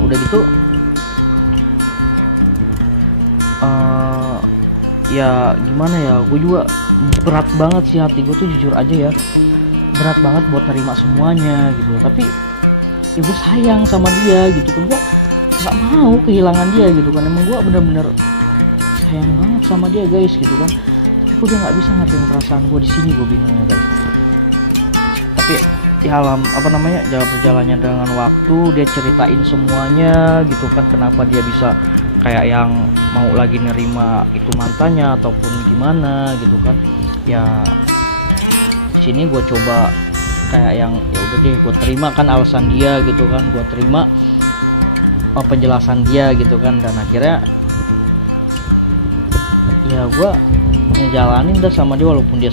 Udah gitu ya gimana ya, gue juga berat banget sih hati gue tuh, jujur aja ya, berat banget buat nerima semuanya gitu. Tapi ya gue sayang sama dia gitu kan, gue nggak mau kehilangan dia gitu kan. Emang gue bener-bener sayang banget sama dia guys gitu kan. Tapi gue udah nggak bisa ngertiin perasaan gue di sini, gue bingungnya guys. Tapi ya jalan perjalannya dengan waktu, dia ceritain semuanya gitu kan, kenapa dia bisa kayak yang mau lagi nerima itu mantannya ataupun gimana gitu kan. Ya sini gue coba kayak yang ya udah deh, gue terima kan alasan dia gitu kan, gue terima penjelasan dia gitu kan. Dan akhirnya ya gue ngejalanin dah sama dia, walaupun dia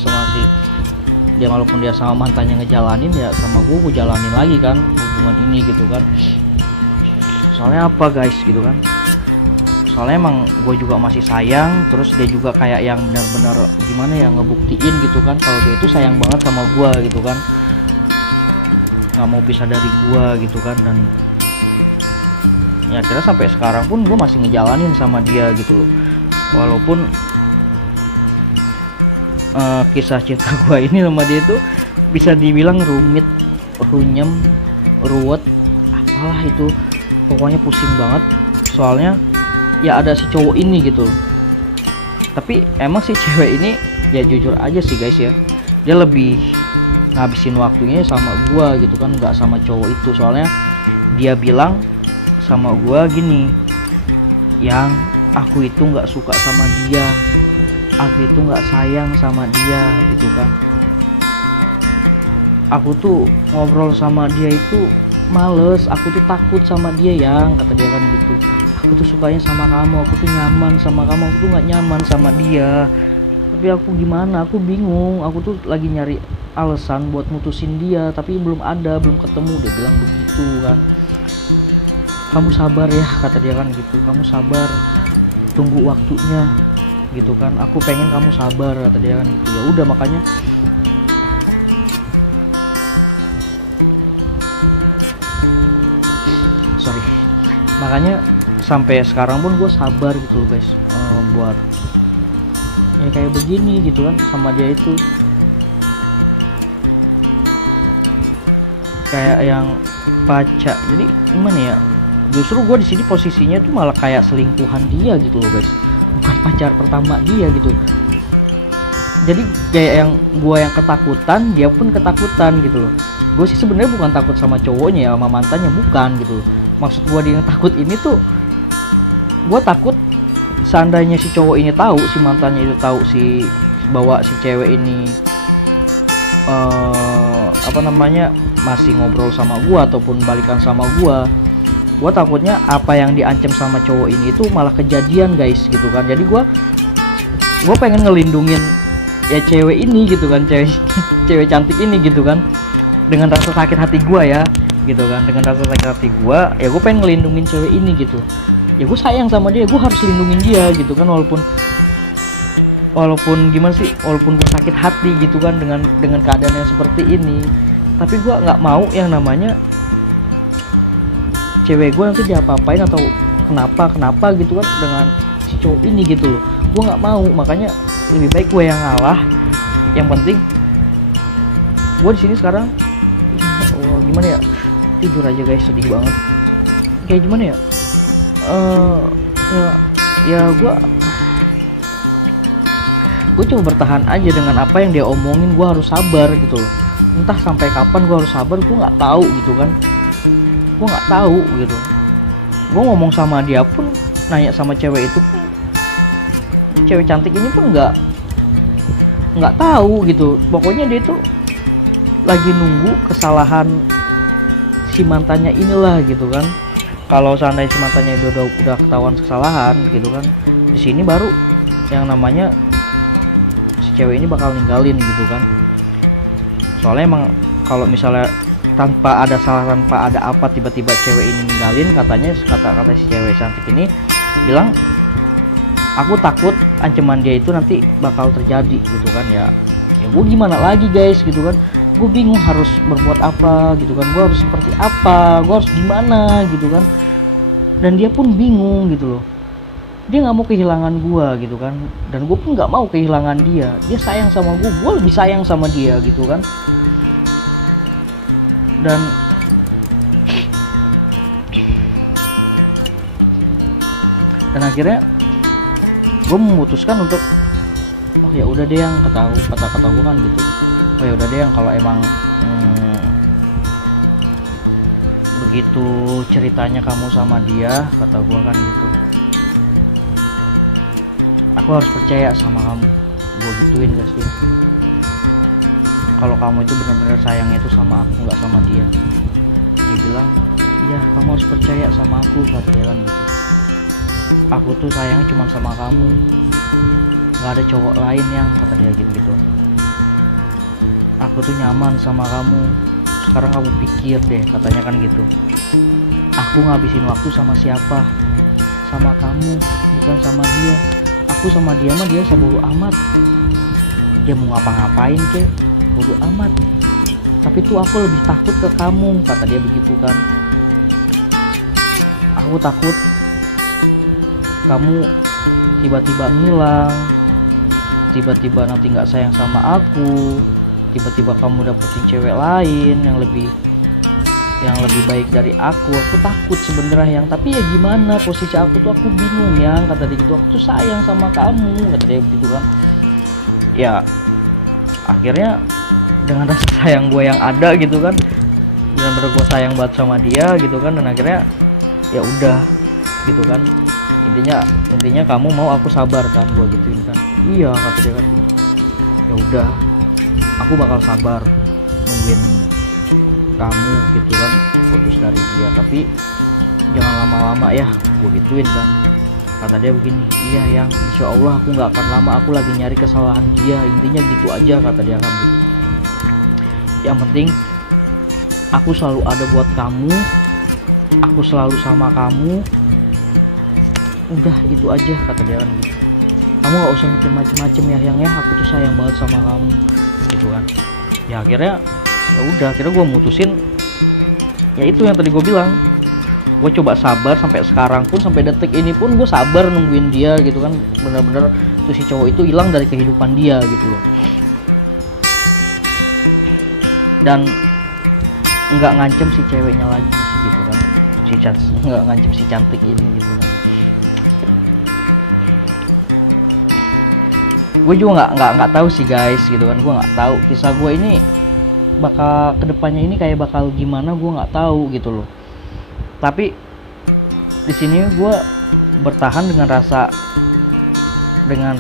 sama mantannya ngejalanin, ya sama gue jalanin lagi kan hubungan ini gitu kan. Soalnya apa guys gitu kan, soalnya emang gue juga masih sayang, terus dia juga kayak yang benar-benar gimana ya, ngebuktiin gitu kan kalau dia itu sayang banget sama gue gitu kan, nggak mau pisah dari gue gitu kan. Dan ya akhirnya sampai sekarang pun gue masih ngejalanin sama dia gitu loh, walaupun kisah cinta gue ini sama dia tuh bisa dibilang rumit, runyem, ruwet, apalah itu, pokoknya pusing banget. Soalnya ya ada si cowok ini gitu. Tapi emang si cewek ini ya jujur aja sih guys ya, dia lebih ngabisin waktunya sama gua gitu kan, nggak sama cowok itu. Soalnya dia bilang sama gua gini, yang aku itu nggak suka sama dia, aku itu nggak sayang sama dia gitu kan, aku tuh ngobrol sama dia itu males, aku tuh takut sama dia, yang kata dia kan gitu, aku tuh sukanya sama kamu, aku tuh nyaman sama kamu, aku tuh nggak nyaman sama dia. Tapi aku gimana, aku bingung, aku tuh lagi nyari alasan buat mutusin dia tapi belum ketemu. Dia bilang begitu kan, kamu sabar ya, kata dia kan gitu, kamu sabar, tunggu waktunya gitu kan, aku pengen kamu sabar, kata dia kan gitu. Ya udah makanya sampai sekarang pun gue sabar gitu loh guys, buat ya kayak begini gitu kan sama dia itu, kayak yang pacar. Jadi gimana ya, justru gue di sini posisinya tuh malah kayak selingkuhan dia gitu loh guys, bukan pacar pertama dia gitu. Jadi kayak yang gue yang ketakutan, dia pun ketakutan gitu loh. Gue sih sebenarnya bukan takut sama cowoknya ya, sama mantannya, bukan gitu. Maksud gue dia yang takut ini tuh, gue takut seandainya si cowok ini tahu, si mantannya itu tahu bahwa si cewek ini masih ngobrol sama gue ataupun balikan sama gue takutnya apa yang diancam sama cowok ini itu malah kejadian guys gitu kan. Jadi gue pengen ngelindungin ya cewek ini gitu kan, cewek cantik ini gitu kan, dengan rasa sakit hati gue ya gitu kan, dengan rasa sakit hati gue ya gue pengen ngelindungin cewek ini gitu. Ya gue sayang sama dia, gue harus lindungin dia gitu kan, walaupun gimana sih, walaupun gue sakit hati gitu kan dengan keadaan yang seperti ini. Tapi gue nggak mau yang namanya cewek gue nanti diapa-apain atau kenapa gitu kan dengan si cowok ini gitu loh. Gue nggak mau, makanya lebih baik gue yang ngalah. Yang penting gue di sini sekarang gimana ya, tidur aja guys, sedih banget. Kayak gimana ya, eh ya ya gue cuma bertahan aja dengan apa yang dia omongin. Gue harus sabar gitu loh, entah sampai kapan gue harus sabar, gue nggak tahu gitu kan. Gue nggak tahu gitu. Gue ngomong sama dia pun, nanya sama cewek itu pun, cewek cantik ini pun nggak tahu gitu. Pokoknya dia tuh lagi nunggu kesalahan si mantannya inilah gitu kan. Kalau seandainya si mantannya udah ketahuan kesalahan gitu kan, di sini baru yang namanya si cewek ini bakal ninggalin gitu kan. Soalnya emang kalau misalnya tanpa ada salah, tanpa ada apa, tiba-tiba cewek ini ninggalin, katanya kata si cewek cantik ini bilang, aku takut ancaman dia itu nanti bakal terjadi gitu kan. Ya gue gimana lagi guys gitu kan. Gue bingung harus berbuat apa gitu kan. Gue harus seperti apa, gue harus gimana gitu kan. Dan dia pun bingung gitu loh. Dia nggak mau kehilangan gue gitu kan. Dan gue pun nggak mau kehilangan dia. Dia sayang sama gue lebih sayang sama dia gitu kan. Dan akhirnya gue memutuskan untuk, oh ya udah deh yang kata gue kan gitu. Oh ya udah deh yang kalau emang begitu ceritanya kamu sama dia, kata gue kan gitu, aku harus percaya sama kamu. Gue gituin guys dia, kalau kamu itu benar-benar sayangnya itu sama aku, nggak sama dia. Dia bilang, iya kamu harus percaya sama aku, kata dia kan gitu. Aku tuh sayangnya cuma sama kamu, nggak ada cowok lain yang, kata dia gitu. Aku tuh nyaman sama kamu, sekarang kamu pikir deh, katanya kan gitu. Aku ngabisin waktu sama siapa? Sama kamu, bukan sama dia. Aku sama dia mah dia bodo amat. Dia mau ngapa-ngapain kek, bodo amat. Tapi tuh aku lebih takut ke kamu, kata dia begitu kan. Aku takut kamu tiba-tiba ngilang, tiba-tiba nanti nggak sayang sama aku, tiba-tiba kamu dapetin cewek lain yang lebih baik dari aku takut sebenarnya yang. Tapi ya gimana, posisi aku tuh aku bingung yang, kata dia gitu. Aku tuh sayang sama kamu, kata dia begitu kan. Ya akhirnya dengan rasa sayang gue yang ada gitu kan, benar-benar gue sayang banget sama dia gitu kan. Dan akhirnya ya udah gitu kan, intinya kamu mau aku sabar kan, gue gituin kan. Iya, kata dia kan. Ya udah, aku bakal sabar nungguin kamu gitu kan, putus dari dia, tapi jangan lama-lama ya, gue gituin kan. Kata dia begini, iya yang insya Allah aku nggak akan lama, aku lagi nyari kesalahan dia, intinya gitu aja, kata dia kan gitu. Yang penting aku selalu ada buat kamu, aku selalu sama kamu, udah itu aja, kata dia kan gitu. Kamu nggak usah mikir macem-macem ya yang, ya aku tuh sayang banget sama kamu gitu kan. Ya akhirnya ya udah, akhirnya gue mutusin ya itu yang tadi gue bilang. Gue coba sabar sampai sekarang pun, sampai detik ini pun gue sabar nungguin dia gitu kan. Bener-bener tuh si cowok itu hilang dari kehidupan dia gitu loh. Dan nggak ngancem si ceweknya lagi gitu kan, nggak ngancem si cantik ini gitu kan. Gue juga nggak tahu sih guys gitu kan. Gue nggak tahu kisah gue ini bakal kedepannya ini kayak bakal gimana, gue nggak tahu gitu loh. Tapi di sini gue bertahan dengan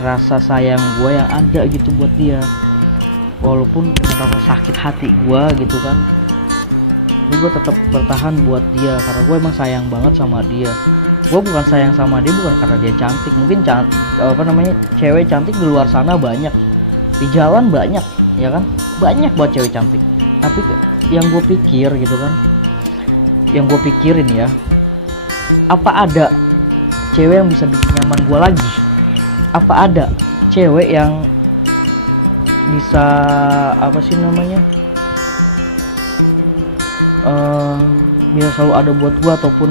rasa sayang gue yang ada gitu buat dia, walaupun dengan rasa sakit hati gue gitu kan. Gue tetap bertahan buat dia karena gue emang sayang banget sama dia. Gue bukan sayang sama dia bukan karena dia cantik. Mungkin cewek cantik di luar sana banyak, di jalan banyak ya kan, banyak buat cewek cantik. Tapi yang gue pikir gitu kan, yang gue pikirin ya, apa ada cewek yang bisa bikin nyaman gue lagi? Apa ada cewek yang bisa bisa selalu ada buat gue, ataupun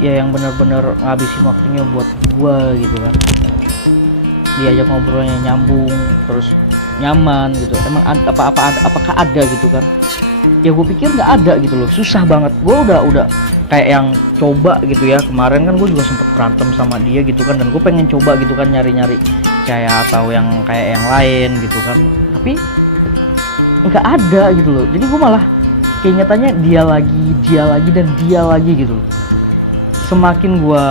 yang benar-benar ngabisin waktunya buat gue gitu kan. Diajak ngobrolnya nyambung, terus nyaman gitu. Emang apakah ada gitu kan? ya gue pikir nggak ada gitu loh, susah banget. Gue udah kayak yang coba gitu ya, kemarin kan gue juga sempet berantem sama dia gitu kan, dan gue pengen coba gitu kan nyari-nyari kayak atau yang kayak yang lain gitu kan, tapi nggak ada gitu loh. Jadi gue malah keingetannya dia lagi dan dia lagi gitu loh. Semakin gue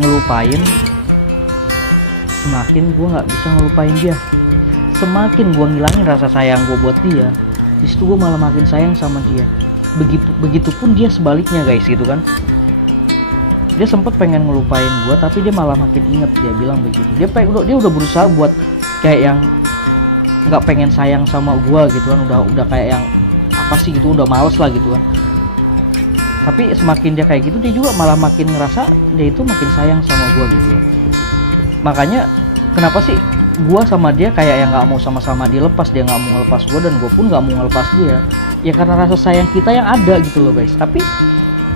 ngelupain, semakin gue nggak bisa ngelupain dia. Semakin gue ngilangin rasa sayang gue buat dia, disitu gue malah makin sayang sama dia. Begitupun dia sebaliknya guys gitu kan. Dia sempet pengen ngelupain gue, tapi dia malah makin inget. Dia bilang begitu, dia udah berusaha buat kayak yang nggak pengen sayang sama gue gitu kan, udah kayak yang apa sih gitu, udah males lah gitu kan. Tapi semakin dia kayak gitu, dia juga malah makin ngerasa dia itu makin sayang sama gue gitu. Makanya kenapa sih gue sama dia kayak yang nggak mau sama-sama dilepas, dia nggak mau ngelepas gue dan gue pun nggak mau ngelepas dia, ya karena rasa sayang kita yang ada gitu loh guys. Tapi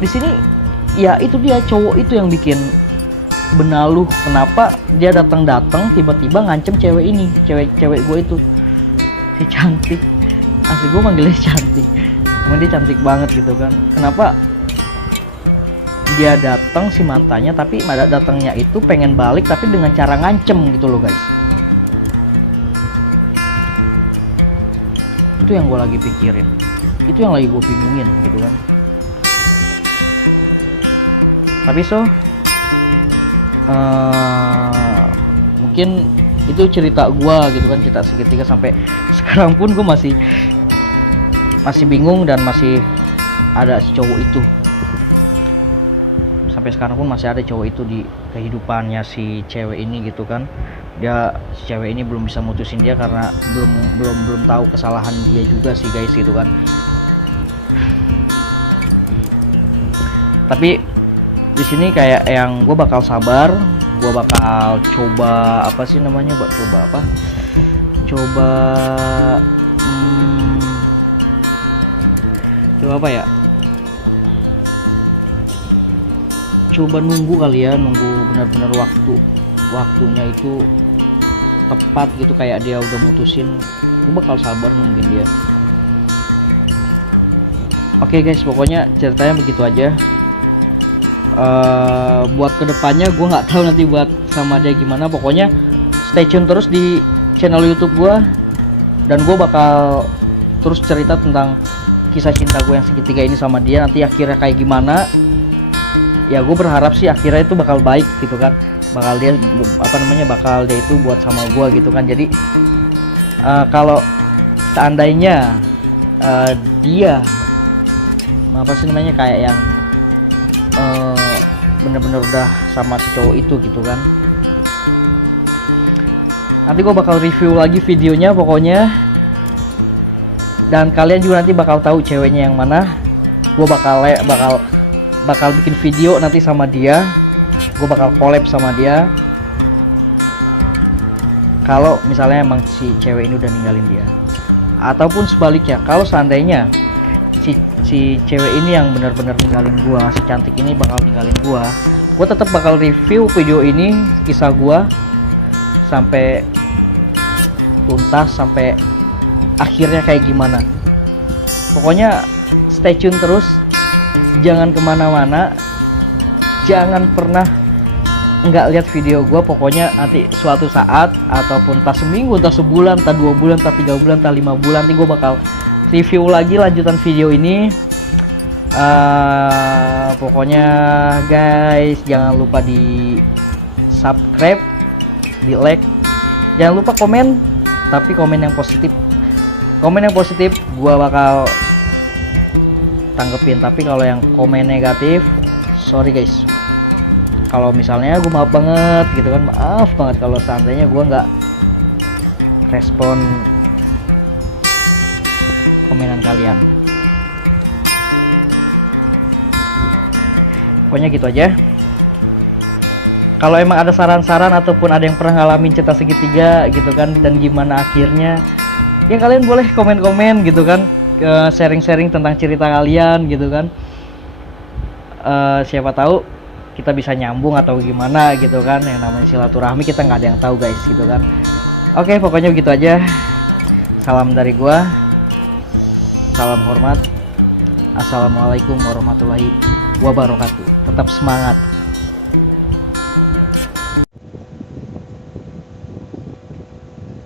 di sini ya itu dia, cowok itu yang bikin benaluh. Kenapa dia datang tiba-tiba ngancem cewek ini, cewek gue itu, si cantik, asli gue manggilnya cantik, emang dia cantik banget gitu kan. Kenapa dia datang si mantannya, tapi datangnya itu pengen balik tapi dengan cara ngancem gitu loh guys. Itu yang gue lagi pikirin, itu yang lagi gue bingungin gitu kan. Tapi mungkin itu cerita gue gitu kan, cerita segitiga. Sampai sekarang pun gue masih bingung dan masih ada si cowok itu. Sampai sekarang pun masih ada cowok itu di kehidupannya si cewek ini gitu kan. Si cewek ini belum bisa mutusin dia karena belum tahu kesalahan dia juga sih guys gitu kan. Tapi di sini kayak yang gue bakal sabar, gue bakal coba apa sih namanya, coba apa ya, coba nunggu kali ya, nunggu benar-benar waktunya itu tepat gitu, kayak dia udah mutusin, gue bakal sabar nungguin dia. Oke guys, pokoknya ceritanya begitu aja. Buat kedepannya gue nggak tahu nanti buat sama dia gimana. Pokoknya stay tune terus di channel YouTube gue, dan gue bakal terus cerita tentang kisah cinta gue yang segitiga ini sama dia. Nanti akhirnya kayak gimana ya, gue berharap sih akhirnya itu bakal baik gitu kan, bakal dia itu buat sama gue gitu kan. Jadi kalau seandainya dia kayak yang bener-bener udah sama si cowok itu gitu kan, nanti gue bakal review lagi videonya pokoknya, dan kalian juga nanti bakal tahu ceweknya yang mana. Gue bakal bikin video nanti sama dia, gue bakal collab sama dia kalau misalnya emang si cewek ini udah ninggalin dia, ataupun sebaliknya kalau seandainya si cewek ini yang benar-benar ninggalin gua, si cantik ini bakal ninggalin gua tetap bakal review video ini, kisah gua sampai tuntas, sampai akhirnya kayak gimana. Pokoknya stay tune terus, jangan kemana-mana, jangan pernah nggak lihat video gua. Pokoknya nanti suatu saat, ataupun entah seminggu, entah sebulan, entah 2 bulan, entah 3 bulan, entah 5 bulan, nanti gua bakal review lagi lanjutan video ini. Pokoknya guys, jangan lupa di subscribe, di like, jangan lupa komen, tapi komen yang positif gua bakal tanggepin. Tapi kalau yang komen negatif, sorry guys, kalau misalnya gue maaf banget gitu kan, maaf banget kalau seandainya gue nggak respon komenan kalian. Pokoknya gitu aja. Kalau emang ada saran-saran ataupun ada yang pernah ngalamin cinta segitiga gitu kan, dan gimana akhirnya, ya kalian boleh komen-komen gitu kan, sharing-sharing tentang cerita kalian gitu kan. Siapa tahu kita bisa nyambung atau gimana gitu kan. Yang namanya silaturahmi kita nggak ada yang tahu guys gitu kan. Oke, pokoknya begitu aja. Salam dari gua. salam hormat. Assalamualaikum warahmatullahi wabarakatuh. Tetap semangat.